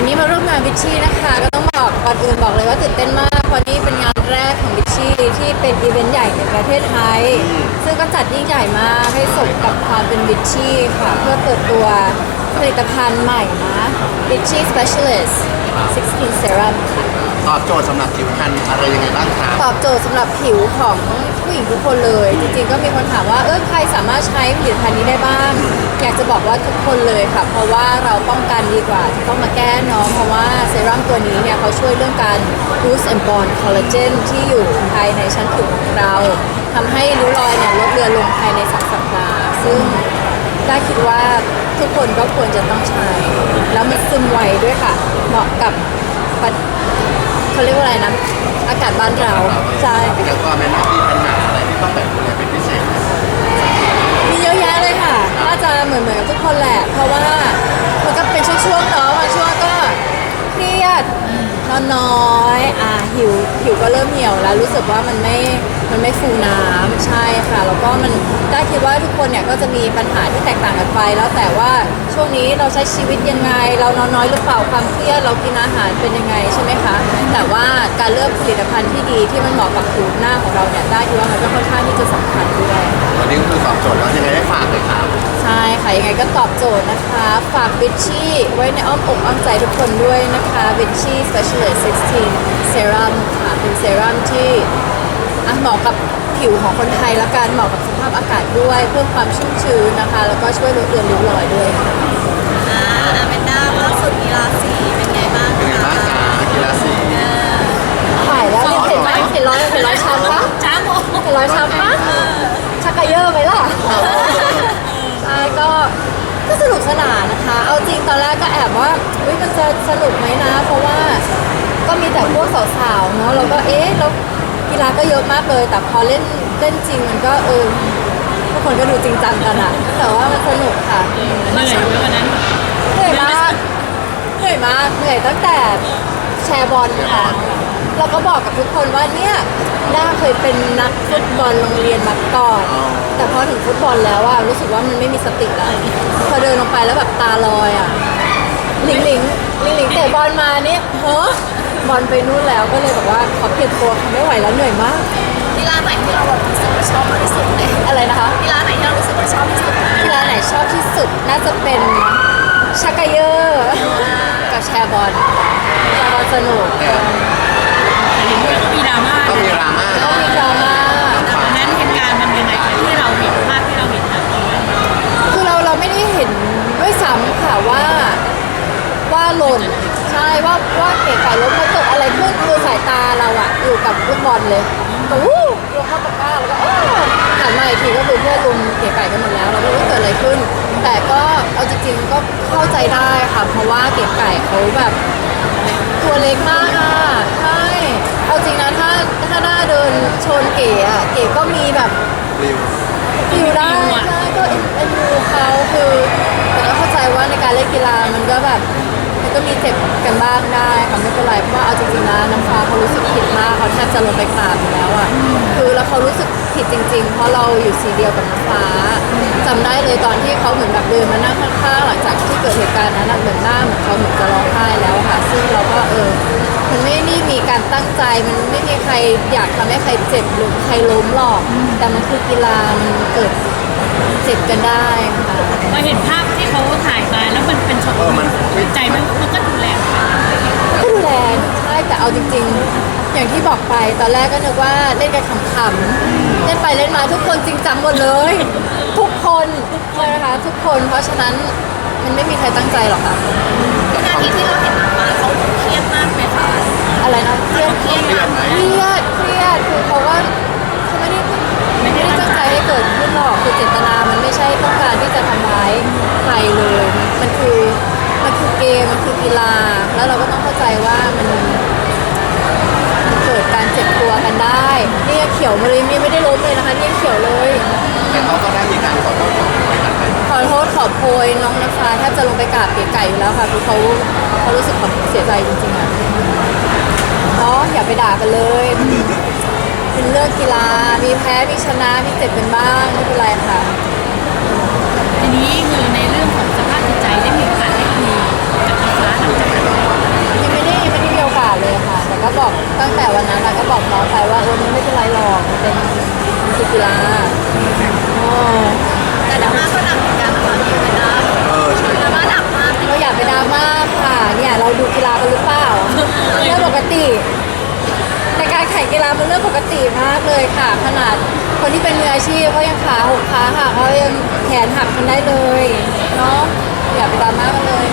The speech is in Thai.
วันนี้มาร่วมงานวิชชี่นะคะ ก็ต้องบอกก่อนอื่นบอกเลยว่าตื่นเต้นมากเพราะนี่เป็นงานแรกของวิชชี่ที่เป็นอีเวนต์ใหญ่ในประเทศไทย ซึ่งก็จัดยิ่งใหญ่มากให้สมกับความเป็นวิชชี่ค่ะ เพื่อเปิดตัวผลิตภัณฑ์ใหม่นะวิชชี่ Specialist 16 Serum ค่ะ ตอบโจทย์สำหรับผิวพรรณอะไรยังไงบ้างครับ ตอบโจทย์สำหรับผิวของ ผู้หญิงทุกคนเลย จริงๆก็มีคนถามว่าเออใครสามารถใช้ผลิตภัณฑ์นี้ได้บ้าง อยากจะบอกว่าทุกคนเลยค่ะ เพราะว่าเราป้องกันดีกว่าที่ต้องมาแก้น้อง เพราะว่าเซรั่มตัวนี้เนี่ยเขาช่วยเรื่องการ boost and bond collagen ที่อยู่ภายในชั้นผิวของเราทำให้ริ้วรอยเนี่ยลดเลือนลงภายในสัปสัปดาห์ซึ่งได้คิดว่าทุกคนก็ควรจะต้องใช้ แล้วมันซึมไวด้วยค่ะ เหมาะกับเขาเรียกว่าอะไรนะ อากาศบ้านเราใช่เกี่ยวกับแม่น้ำมีปัญหา ต้องแบบอะไรเป็นพิเศษมีเยอะแยะเลยค่ะ น่าจะเหมือนเหมือนกับทุกคนแหละ เพราะว่ามันก็เป็นช่วงๆเนาะบางช่วงก็เครียดนอนน้อยอ่าหิว หิวก็เริ่มเหี่ยวแล้วรู้สึกว่ามันไม่ มันไม่ฟูน้ำใช่ค่ะ แล้วก็มัน คิดว่าทุกคนเนี่ยก็จะมีปัญหาที่แตกต่างกันไป แล้วแต่ว่าช่วงนี้เราใช้ชีวิตยังไง เรานอนน้อยหรือเปล่าความเครียดเรากินอาหารเป็นยังไงใช่ไหมคะ แต่ว่าการเลือกผลิตภัณฑ์ที่ดีที่มันเหมาะกับผิวหน้าของเราเนี่ยได้คิดว่ามันก็ค่อนข้างที่จะสำคัญด้วยวันนี้ก็คือตอบโจทย์แล้วยังไงได้ฝากเลยครับใช่ค่ะยังไงก็ตอบโจทย์นะคะ ฝากวิชชี่ไว้ในอ้อมอกอ้อมใจทุกคนด้วยนะคะวิชชี่ Specialist 16 Serum ค่ะเป็นเซรั่มที่ อะเหมาะกับผิวของคนไทยและกันเหมาะกับสภาพอากาศด้วย เพิ่มความชุ่มชื้นนะคะ แล้วก็ช่วยลดเลือนริ้วรอยด้วยค่ะ อ่าอาเมนด้าล่าสุดมีราศีเป็นไงบ้างเป็นไงบ้างจ๊ะกีฬาสีถ่ายแล้วเนี่ยเห็นไหมเห็นรอยเห็นรอยช้ำปะจ้าโมเห็นรอยช้ำปะชักกระเยอะไหมล่ะใช่ก็ก็สนุกสนานนะคะ เอาจริงตอนแรกก็แอบว่าอุ้ยมันจะสนุกไหมนะ เพราะว่าก็มีแต่พวกสาวๆเนาะเราก็เอ๊ะแล้วกี ฬาก็เยอะมากเลย แต่พอเล่นเล่นจริงมันก็เออทุกคนก็ดูจริงจังกันอะแต่ว่ามันสนุกค่ะเหนื่อยไหมวันนั้นเหนื่อยมากเหนื่อยมากเหนื่อยตั้งแต่แชร์บอลค่ะเราก็บอกกับทุกคนว่าเนี่ยด้าเคยเป็นนักฟุตบอลโรงเรียนมาก่อน แต่พอถึงฟุตบอลแล้วอะรู้สึกว่ามันไม่มีสติแล้วพอเดินลงไปแล้วแบบตาลอยอะหลิงหลิงหลิงหลิงเตะบอลมาเนี่ยเฮ้ บอลไปนู่นแล้วก็เลยแบบว่าขอเปลี่ยนตัวไม่ไหวแล้วเหนื่อยมาก กีฬาไหนที่เราแบบรู้สึกว่าชอบมากที่สุดเลยอะไรนะคะกีฬาไหนที่เรารู้สึกว่าชอบที่สุดกีฬาไหนชอบที่สุดน่าจะเป็นชักกะเยอร์กับแชร์บอลแชร์บอลสนุกแต่มีดราม่าต้องมีดราม่าก็มีดราม่า วันนั้นเหตุการณ์มันยังไงที่เราเห็นภาพที่เราเห็นนะ คือเราเราไม่ได้เห็นด้วยซ้ำค่ะว่าว่าหล่นใช่ว่าว่าเก๋ไก่ล้มมันเกิดอะไรขึ้นคือสายตาเราอะอยู่ กับลูกบอลเลยก็วู้ลงเข้าตะกร้าแล้วก็อ้าวหันมาอีกทีก็คือเพื่อนลุมเก๋ไก่กันหมดแล้วเราไม่รู้เกิดอะไรขึ้น แต่ก็เอาจริงๆก็เข้าใจได้ค่ะเพราะว่าเก๋ไก่เขาแบบตัวเล็กมากอะใช่เอาจริงนะถ้าถ้าหน้าเดินชนเก๋อะเก๋ก็มีแบบริวฟิวได้ใช่ก็เอ็นเอ็นดูเขาคือแต่ก็เข้าใจว่าในการเล่นกีฬามันก็แบบมัน ก็มีเจ็บกันบ้างได้ค่ะไม่เป็นไรเพราะว่าเอาจริงๆนะน้ำฟ้าเขารู้สึกผิดมากเขาแทบจะลงไปกราบอยู่แล้วอะคือแล้วเขารู้สึกผิดจริง ๆ เพราะเราอยู่สีเดียวกับน้ำฟ้าจำได้เลยตอนที่เขาเหมือนแบบเดินมานั่งข้างๆหลังจากที่เกิดเหตุการณ์นั้นอะเหมือนหน้าเหมือนเขาเหมือนจะร้องไห้แล้วอะค่ะ ซึ่งเราก็เออมันไม่ได้มีการตั้งใจมันไม่มีใครอยากทำให้ใครเจ็บหรือใครล้มหรอก แต่มันคือกีฬามันเกิดเจ็บกันได้ค่ะพอเห็นภาพที่ เขาถ่ายมาแล้วมันเป็นช็อตเออมัน ใจมันมันก็ดูแลก็ดูแลใช่แต่เอาจริง ๆ อย่างที่บอกไปตอนแรกก็นึกว่าเล่นกันขำๆเล่นไปเล่นมาทุกคนจริงจังหมดเลย ทุกคนใช่นะคะ ทุกคนเพราะฉะนั้นมันไม่มีใครตั้งใจหรอกค่ะนาทีที่เราเห็นมาเขาเครียดมากไหมคะอะไรนะเครียดเครียดเครียดไหมเครียดเครียดคือเขาว่าเขาไม่ได้ไม่ได้ตั้งใจให้เกิดขึ้นหรอกคือเจตนามันไม่ใช่ต้องการที่จะทำร้ายใครเลย มันคือมันคือเกมมันคือกีฬา แล้วเราก็ต้องเข้าใจว่ามันเกิดการเจ็บตัวกันได้นี่ยังเขียวมาเลยนี่ไม่ได้ล้มเลยนะคะนี่ยังเขียวเลย แต่เขาก็ได้มีการขอโทษขอโพยกันไปขอโทษขอโพยน้องน้ำฟ้าแทบจะลงไปกราบเก๋ไก่อยู่แล้วค่ะคือเขาเขารู้สึกขอเสียใจจริงๆอะเนาะอย่าไปด่ากันเลยเป็นเรื่องกีฬามีแพ้มีชนะมีเจ็บกันบ้างไม่เป็นไรค่ะ จุฬาแต่ดราม่าก็หนักเนกันตอนนี้เป็ดราม่าเออใช่ดราม่าหนักมากเราอยากไปดราม่าค่ะ เนี่ยเราดูกีฬากันหรือเปล่าเรื่องปกติ ในการแข่งกีฬาเป็นเรื่องปกติมากเลยค่ะ ขนาดคนที่เป็นมืออาชีพเขายังขาหกขาหักเขายังแขนหักกันได้เลยเนาะอยากไปดราม่ากันเลย